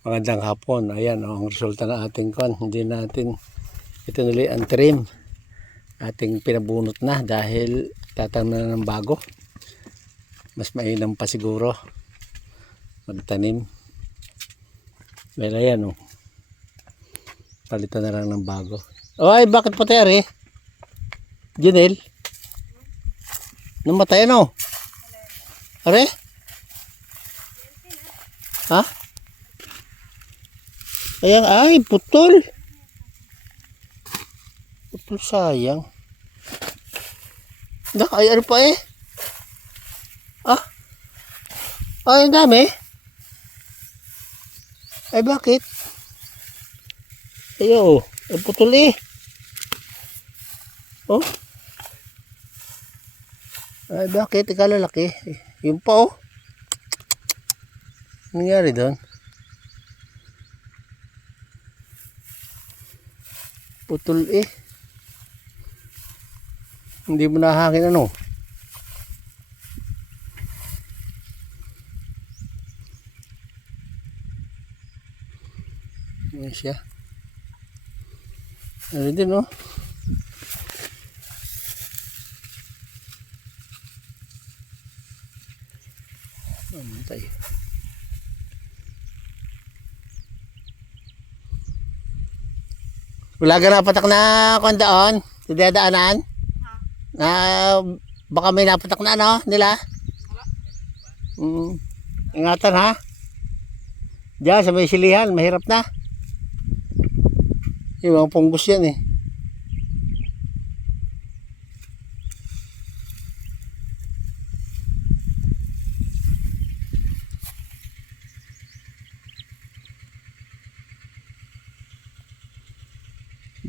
Magandang hapon. Ayan ang resulta ng ating kon. Hindi natin itinuloy ang trim. Ating pinabunot na dahil tatanim na ng bago. Mas mainam pa siguro magtanim. Well, ayan o. Palitan na lang ng bago. Ay, bakit pati ari? Junel? Namatay ano? Are? Ha? Ayan, ay, putol. Putol, sayang. Ay, ano pa eh? Ah? Ay, ang dami. Ay, bakit? Ayo, ay, putol eh. Oh? Ay, bakit? Ikaw lalaki. Yung pa oh. Ano nangyari doon? Putol eh. Hindi mo nahangin ano? Ayan siya. Ano din oh. Mamatay. Wala ka napatak na kondaan? Sa dadaanan? Na baka may napatak na ano nila? Ingatan ha? Diyan sa may silihan, mahirap na. Yung mga punggos yan eh.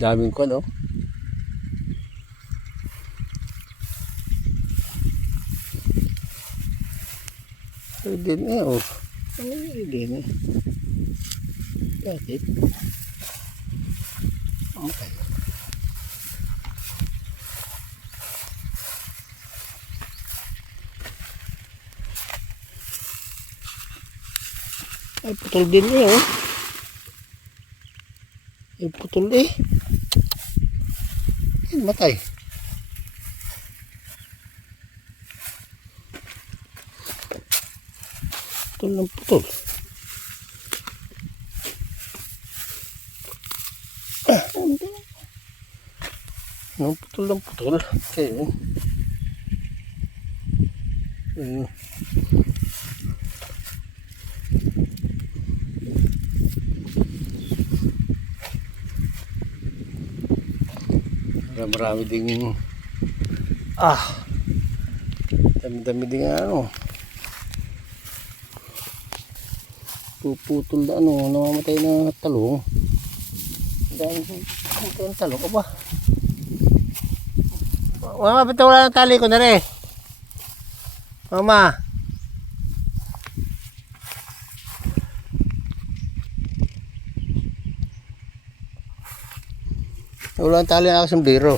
Daming ko no. Ito din eh oh. Ano din eh. Bakit? Okay. Ay putol din eh oh. Ay putol eh. Matay. Putol ng putol. Nung putol ng putol. Okay. Marami ding dami-dami ding ano puputol na ano namamatay na talong dami ng talong ba mama ba't wala ng tali ko na rin mama wala ng tali na ako sa biro.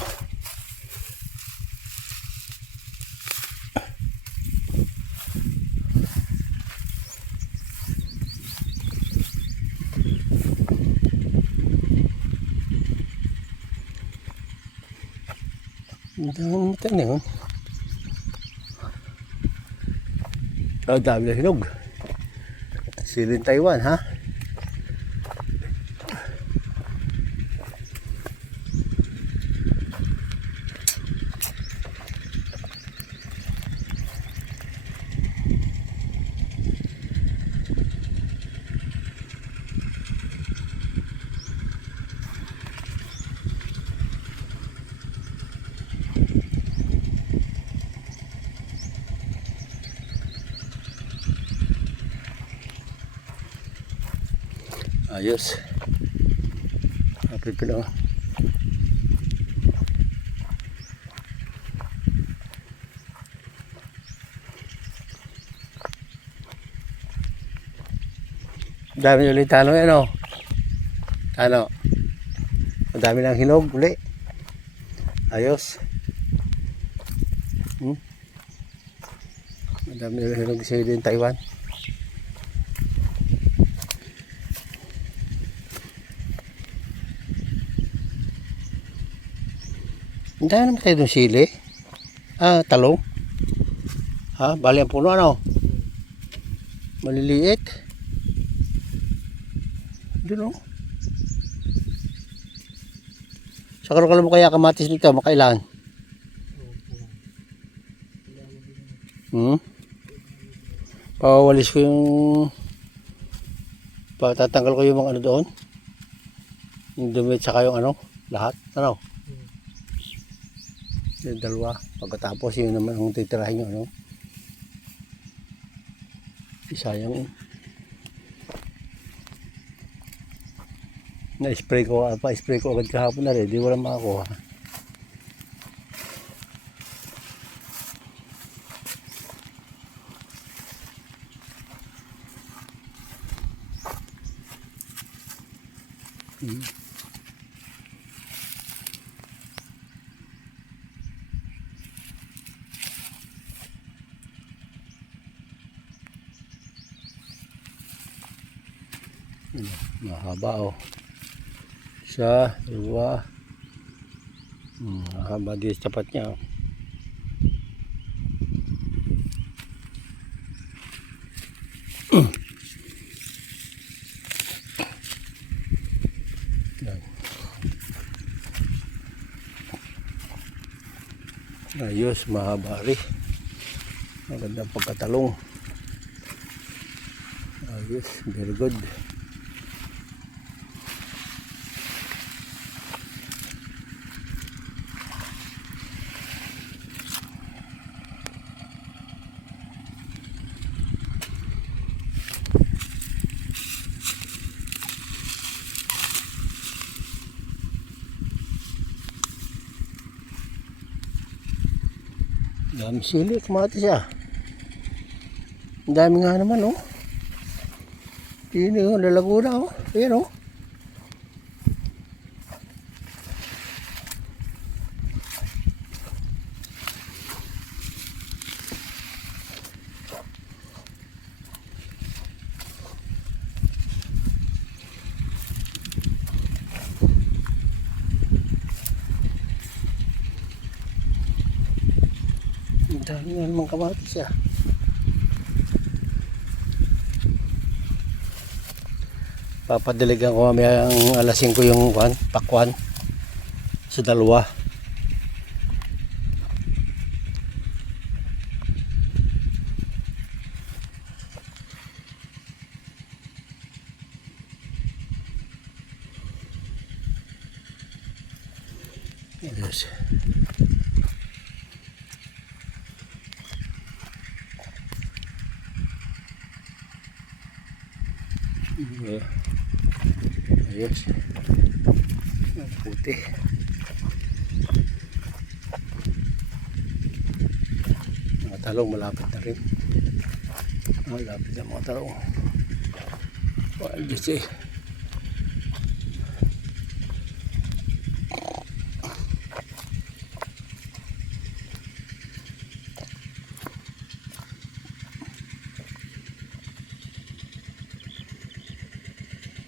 Ang dami na yun. Ang dami na hinog. Silin Taiwan ha. Ayos. Happy pa lang. Dami ulit talo yan o. Talo. Madami ng hinog uli. Ayos. Madami ng hinog sa Taiwan. Ang dami naman tayo doon sili. Talong. Bali ang puno ano? Maliliit. Doon oh. Sa karoon mo kaya kamatis nito, makailan? Pawawalis ko yung patatanggal ko yung mga ano doon. Yung dumi at saka yung ano, lahat. Ano? Yung dalawa. Pagkatapos yun naman ang titirahin yung ano. Sayang eh. Na-spray ko, pa-spray ko agad kahapon na rin. Di wala makakuha. Mahaba oh. Isa, dua. Mahaba din tapat niya oh. Ayos, mahaba rin. Magandang pagkatalong. Ayos, very good. Dami sili, kamatis ah. Ang dami nga naman oh. Ini oh, lalago na oh. Ayan oh. Ang dami nga naman kamatis ah. Papadaligan ko mamaya ang alas 5 yung pakwan sa dalawa. Yes. Ayos. Puti. Mga talong malapit na rin. Malapit na mga talong. Ayos eh.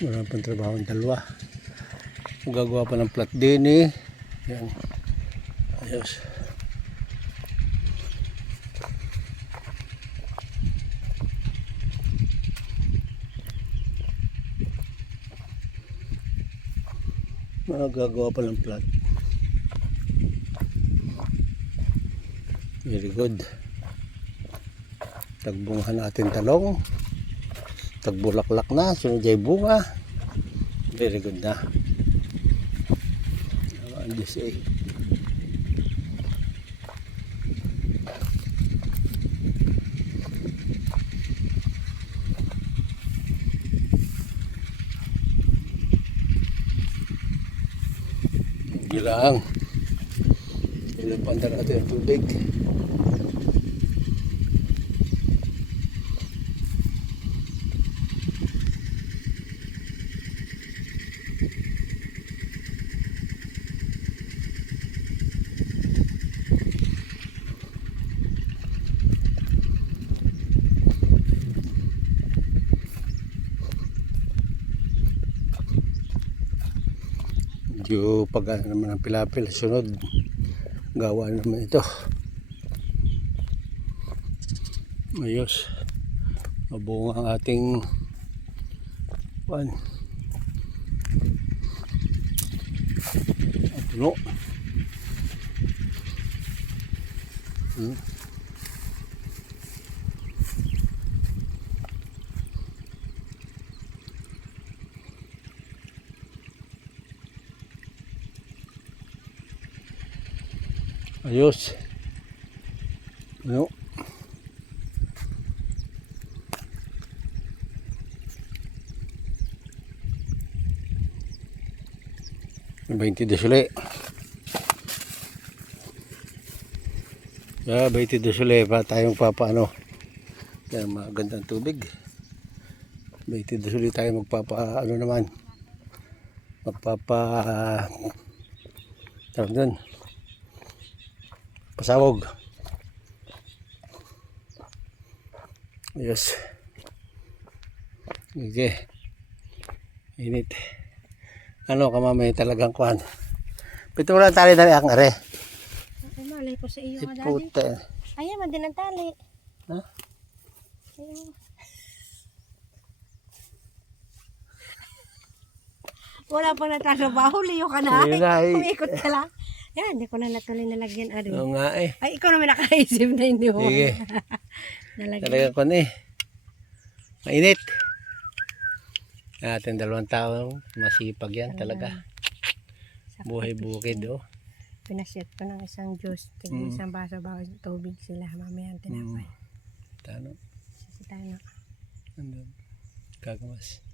Wala pang trabaho ang dalawa. Magagawa pa ng plat din eh. Yan. Ayos. Magagawa pa ng plat. Very good. Tagbungan natin talong. Tagbulaklak na, sunod ay bunga. Very good na. This eh. Gilang. Ilapanda natin ang tubig. Medyo pag naman ang pilapil sunod gawa naman ito. Ayos. Mabunga ang ating pan. Puno. Ayos. Puno. May 22 ulit. Yeah, 22 ulit pa tayong papaano. Yan, magandang tubig. 22 ulit tayo magpapa ano naman. Tawag doon. Pasawog. Yes. Okay. Init. Ano kamamay talagang kuhan. Pito mo lang tali na ang are. Ay, malay ko sa iyo Si nga, Daddy. puta. Ayan, man din ang tali. Ha? Ayun. Wala pa natatrabaho, liyo ka na. Ayun na, ay. Umikot ka lang. Yan, hindi ko na natuloy nalagyan, Ari. Oo nga eh. Ay, ikaw naman nakaisip na hindi mo. Sige. Nalagyan. Talagang kuhan eh. Mainit. Ating dalawang taong masipag yan talaga. Buhay bukid oh. Pinasyat ko ng isang juice. Isang baso bawal tubig sila. Mamaya ang tinapay. Tano. Si Tano. Andun. Gagamas.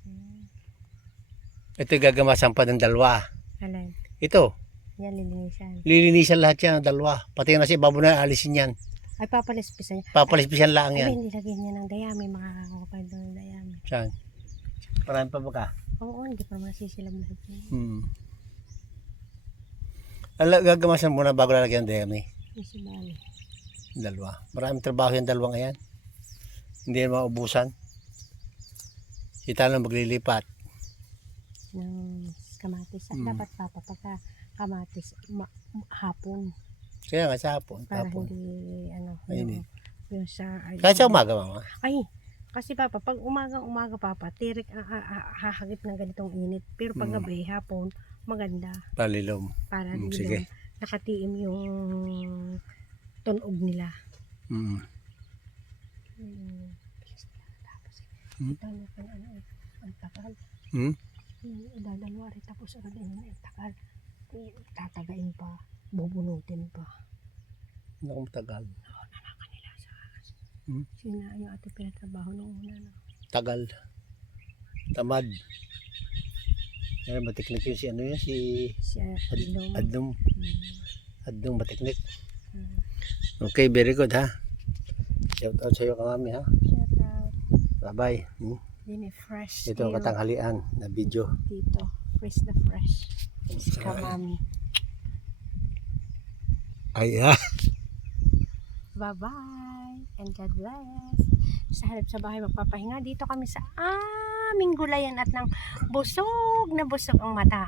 Ito gagamasan pa ng dalawa. Alin? Ito. Yan, lilinisan. Lilinisan lahat yan ng dalawa. Pati na si babo na alisin yan. Ay, papalispisan niya. Papalispisan lang Ay, yan. hindi lagyan niya ng dayami. Makakakapal doon ng dayami. Saan? Marami pa ba ka? Oo, hindi pa naman nasisilab lahat yun. Gagamasan muna bago lalagyan ng dayami. Isi bali. Dalawa. Maraming trabaho yung dalawang ayan. Hindi yan maubusan. Si Tano maglilipat. Ng kamatis. At dapat papa pagka kamatis hapon. Kaya nga sa hapon. Para Hapon. hindi Mainit. yung sa Kaya sa umaga mama. ay kasi papa pag umaga papa tirik hahagip ng ganitong init, pero pag gabi hapon maganda Palilom. para di Sige. lang nakatiim yung tunog nila. Tapos ano pa ang tagal. Dadalawa rin tapos agad ang tagal. Tatagain pa, bubunutin pa. Naku matagal. Sina yung ating pinatrabaho nung una. No? Tagal. Tamad. Yan matiknik yun si ano yun si Ilong. Adnong matiknik. Okay, very good ha. Shout out sa iyo kamami ha. Shout out. Bye bye. Dini fresh. Ito katanghalian na video. Dito. Fresh na fresh. Si Kamami. Ay ha. Bye-bye. And God bless. Sa halip sa bahay magpapahinga. Dito kami sa aming gulayan at ng busog na busog ang mata.